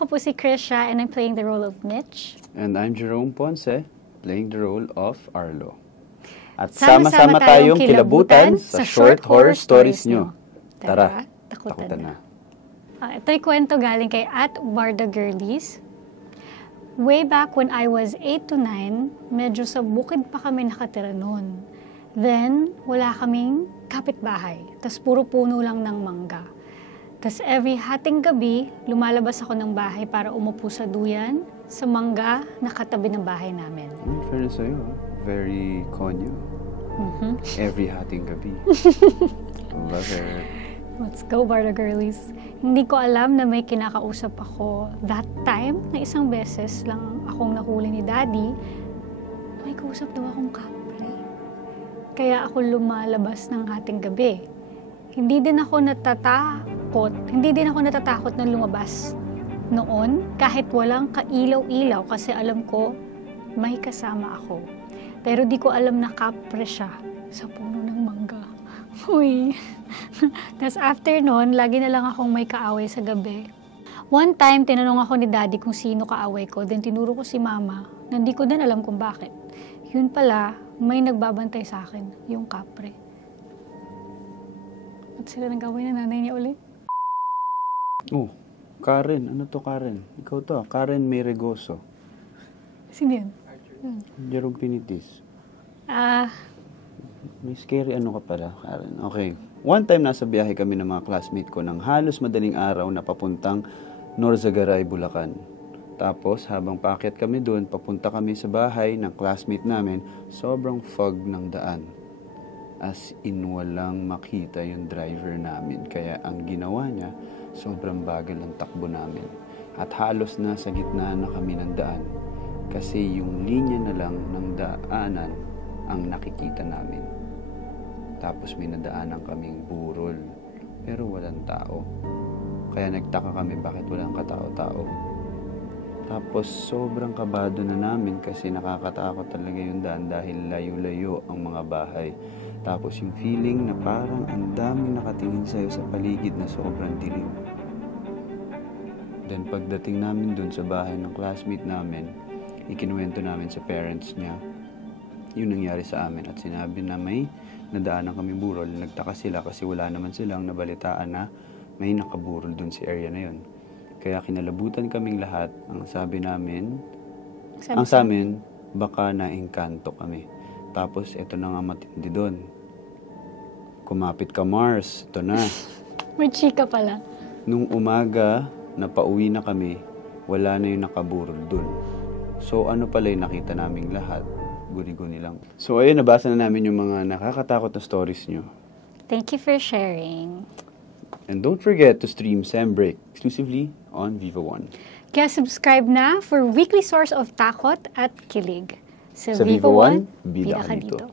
Ako po si Krisha and I'm playing the role of Mitch. And I'm Jerome Ponce, playing the role of Arlo. At Sama-sama sama-sama tayong kilabutan sa short horror stories nyo. Tara, takutan na. Ito'y kwento galing kay @BardaGirlies. Way back when I was 8 to 9, medyo sa bukid pa kami nakatira noon. Then, wala kaming kapitbahay. Tas puro puno lang ng mangga. Tas every hating gabi, lumalabas ako ng bahay para umupo sa duyan, sa mangga na katabi ng bahay namin. Fairness sa'yo, very konyo. Every hating gabi. Love it. Let's go, Barda Girlies. Hindi ko alam na may kinakausap ako that time, na isang beses lang akong nahuli ni Daddy, may kausap daw akong kapre. Kaya ako lumalabas ng hating gabi. Hindi din ako natatakot na lumabas noon kahit walang kailaw-ilaw kasi alam ko may kasama ako. Pero di ko alam na kapre siya sa puno ng mangga. Uy. Tapos after noon, lagi na lang akong may kaaway sa gabi. One time, tinanong ako ni Daddy kung sino kaaway ko, then tinuro ko si Mama na hindi ko din alam kung bakit. Yun pala, may nagbabantay sa akin, yung kapre. At sila nag-away na nanay niya ulit. Oh, Karen. Ano to, Karen? Ikaw to, Karen Meregoso. Sino yun? Jerome Pinitis. May scary ano ka pala, Karen. Okay. One time, nasa biyahe kami ng mga classmate ko ng halos madaling araw na papuntang Norzagaray, Bulacan. Tapos, habang paakyat kami doon, papunta kami sa bahay ng classmate namin, sobrang fog ng daan. As in, walang makita yung driver namin. Kaya ang ginawa niya, sobrang bagal ang takbo namin. At halos nasa gitna na kami ng daan. Kasi yung linya na lang ng daanan ang nakikita namin. Tapos may nadaanan kaming burol. Pero walang tao. Kaya nagtaka kami bakit walang katao-tao. Tapos sobrang kabado na namin kasi nakakatakot talaga yung daan dahil layo-layo ang mga bahay. Tapos yung feeling na parang ang daming nakatingin sa'yo sa paligid na sobrang dilim. Then pagdating namin dun sa bahay ng classmate namin, ikinuwento namin sa parents niya yung nangyari sa amin at sinabi na may nadaanan kami burol. Nagtaka sila kasi wala naman silang nabalitaan na may nakaburol dun sa area na yun. Kaya kinalabutan kaming lahat. Ang sabi namin, baka na-engkanto kami. Tapos, ito na nga matindi doon. Kumapit ka, Mars. Ito na. May chika pala. Nung umaga, na pauwi na kami, wala na yung nakaburol doon. So, ano pala yung nakita naming lahat? Guni-guni lang. So, ayun, nabasa na namin yung mga nakakatakot na stories nyo. Thank you for sharing. And don't forget to stream Sam Break exclusively on Viva One. Kaya subscribe na for weekly source of takot at kilig. Sa Viva One, bida ka dito.